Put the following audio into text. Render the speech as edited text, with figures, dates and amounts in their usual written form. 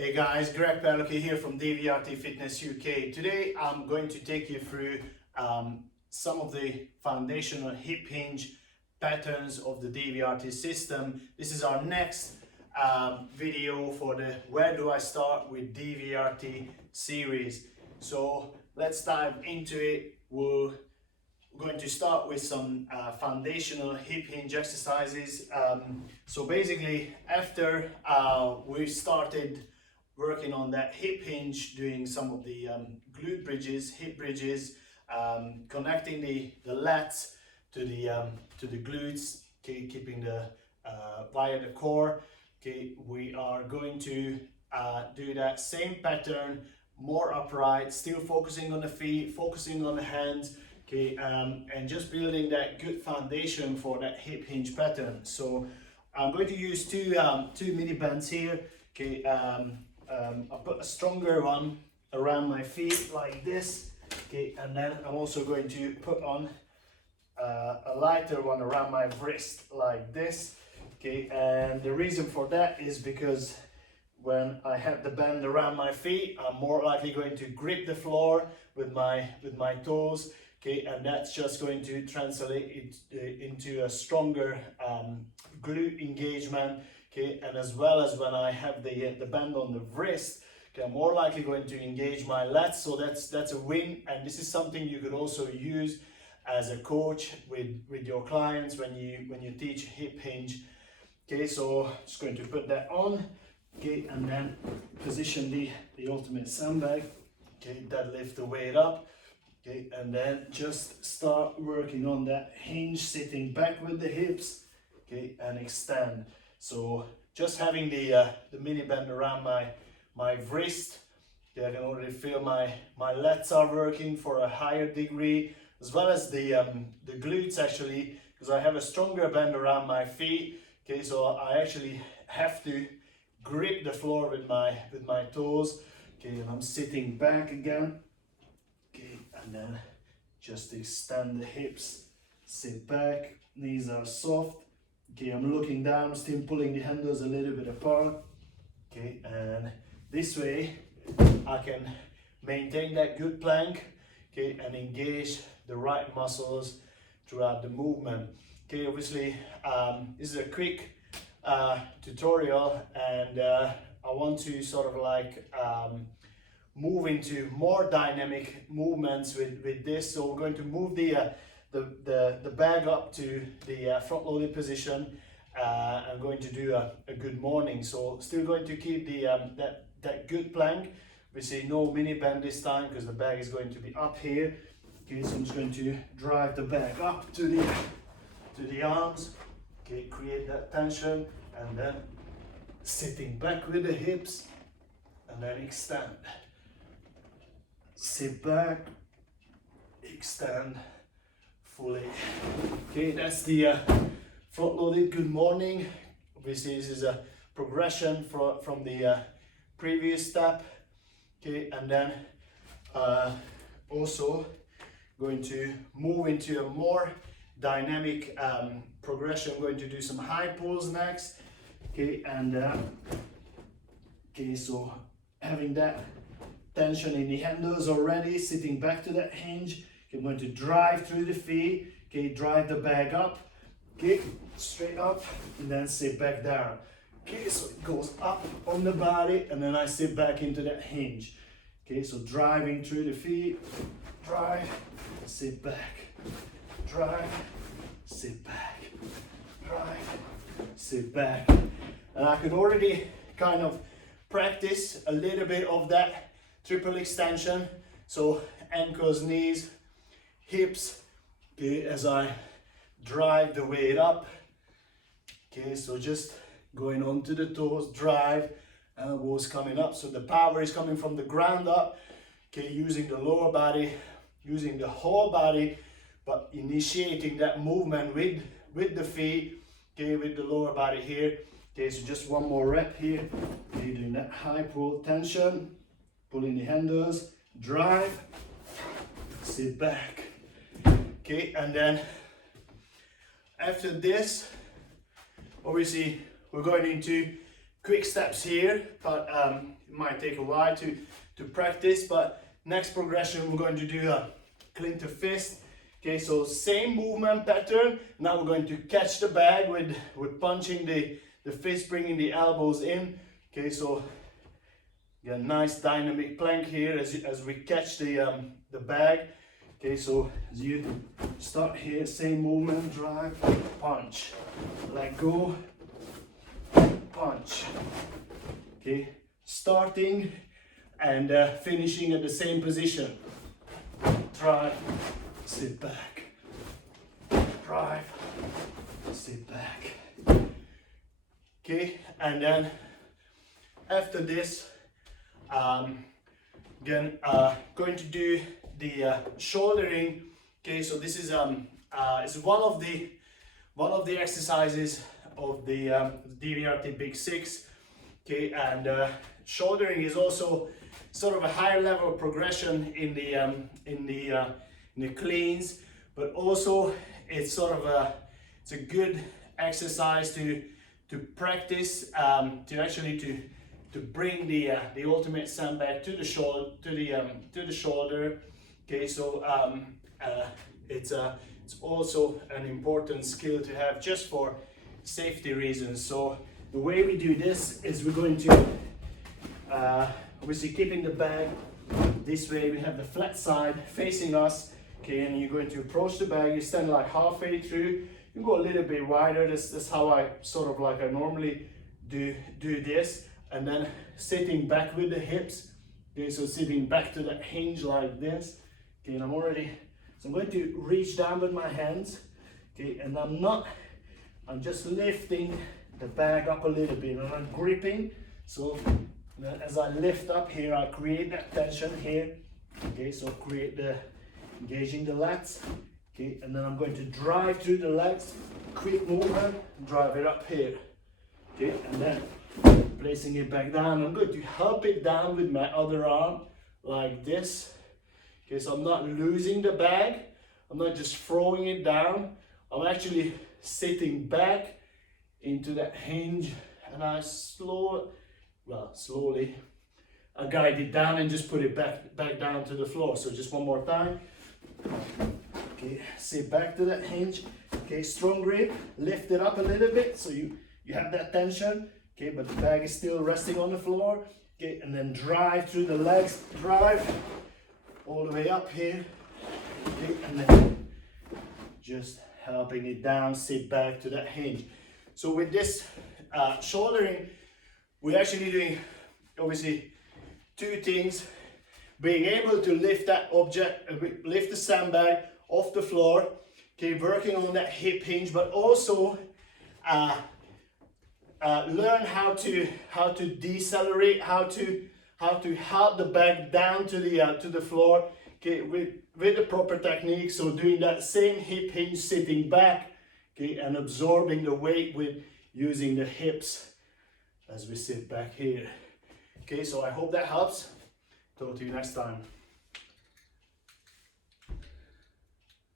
Hey guys, Greg Pelucci here from DVRT Fitness UK. Today I'm going to take you through some of the foundational hip hinge patterns of the DVRT system. This is our next video for the Where Do I Start with DVRT series. So let's dive into it. We're going to start with some foundational hip hinge exercises. So basically after we started working on that hip hinge, doing some of the glute bridges, hip bridges, connecting the lats to the glutes, okay, keeping the via the core. Okay, we are going to do that same pattern, more upright, still focusing on the feet, focusing on the hands, okay, and just building that good foundation for that hip hinge pattern. So I'm going to use two mini bands here. Okay, I'll put a stronger one around my feet like this. Okay, and then I'm also going to put on a lighter one around my wrist like this. Okay, and the reason for that is because when I have the band around my feet, I'm more likely going to grip the floor with my toes. Okay, and that's just going to translate it into a stronger glute engagement. Okay, and as well as when I have the band on the wrist, okay, I'm more likely going to engage my lats. So that's a win, and this is something you could also use as a coach with your clients when you teach hip hinge. Okay, so just going to put that on. Okay, and then position the ultimate sandbag. Okay, deadlift the weight up. Okay, and then just start working on that hinge, sitting back with the hips. Okay, and extend. So just having the mini band around my wrist. Okay, I can already feel my lats are working for a higher degree, as well as the glutes actually, because I have a stronger band around my feet. Okay, so I actually have to grip the floor with my toes. Okay, and I'm sitting back again. Okay, and then just extend the hips, sit back, knees are soft. Okay, I'm looking down, still pulling the handles a little bit apart. Okay, and this way I can maintain that good plank, okay, and engage the right muscles throughout the movement. Okay, obviously this is a quick tutorial, and I want to sort of like move into more dynamic movements with this. So we're going to move the bag up to the front loaded position. I'm going to do a good morning. So still going to keep the that good plank. We see no mini bend this time because the bag is going to be up here. Okay, so I'm just going to drive the bag up to the arms. Okay, create that tension, and then sitting back with the hips, and then extend. Sit back, extend fully. Okay, that's the front loaded good morning. Obviously this is a progression from the previous step. Okay, and then also going to move into a more dynamic progression. I'm going to do some high pulls next. Okay, and okay, so having that tension in the handles already, sitting back to that hinge. Okay, I'm going to drive through the feet. Okay, drive the bag up. Okay, straight up, and then sit back down. Okay, so it goes up on the body, and then I sit back into that hinge. Okay, so driving through the feet, drive, sit back, drive, sit back, drive, sit back. And I could already kind of practice a little bit of that triple extension. So ankles, knees, hips, okay, as I drive the weight up. Okay, so just going onto the toes, drive, elbows coming up. So the power is coming from the ground up. Okay, using the lower body, using the whole body, but initiating that movement with the feet. Okay, with the lower body here. Okay, so just one more rep here. Okay, doing that high pull tension, pulling the handles, drive, sit back. Okay, and then after this, obviously we're going into quick steps here, but it might take a while to practice. But next progression, we're going to do a clean to fist. Okay, so same movement pattern. Now we're going to catch the bag with punching the fist, bringing the elbows in. Okay, so get a nice dynamic plank here as we catch the bag. Okay, so as you start here, same movement, drive, punch, let go, punch. Okay, starting and finishing at the same position. Drive, sit back, drive, sit back. Okay, and then after this, again, going to do the shouldering. Okay, so this is one of the exercises of the DVRT Big Six. Okay, and shouldering is also sort of a higher level progression in the cleans, but also it's sort of it's a good exercise to practice to actually to bring the ultimate sandbag to the shoulder. Okay, so it's also an important skill to have just for safety reasons. So the way we do this is we're going to obviously keeping the bag this way. We have the flat side facing us. Okay, and you're going to approach the bag. You stand like halfway through. You go a little bit wider. That's how I sort of like I normally do this. And then sitting back with the hips. Okay, so sitting back to that hinge like this. Okay, and I'm going to reach down with my hands. Okay, and I'm just lifting the bag up a little bit and I'm gripping. So as I lift up here, I create that tension here. Okay, so engaging the lats. Okay, and then I'm going to drive through the legs, quick movement, drive it up here. Okay, and then placing it back down. I'm going to help it down with my other arm like this. Okay, so I'm not losing the bag. I'm not just throwing it down. I'm actually sitting back into that hinge, and I slowly I guide it down and just put it back down to the floor. So just one more time. Okay, sit back to that hinge. Okay, strong grip, lift it up a little bit so you have that tension. Okay, but the bag is still resting on the floor. Okay, and then drive through the legs, drive all the way up here. Okay, and then just helping it down, sit back to that hinge. So with this shouldering, we're actually doing obviously two things. Being able to lift that object, lift the sandbag off the floor, okay, working on that hip hinge, but also learn how to decelerate, how to help the bag down to the floor, okay, with the proper technique. So doing that same hip hinge, sitting back, okay, and absorbing the weight with using the hips as we sit back here. Okay, so I hope that helps. Talk to you next time.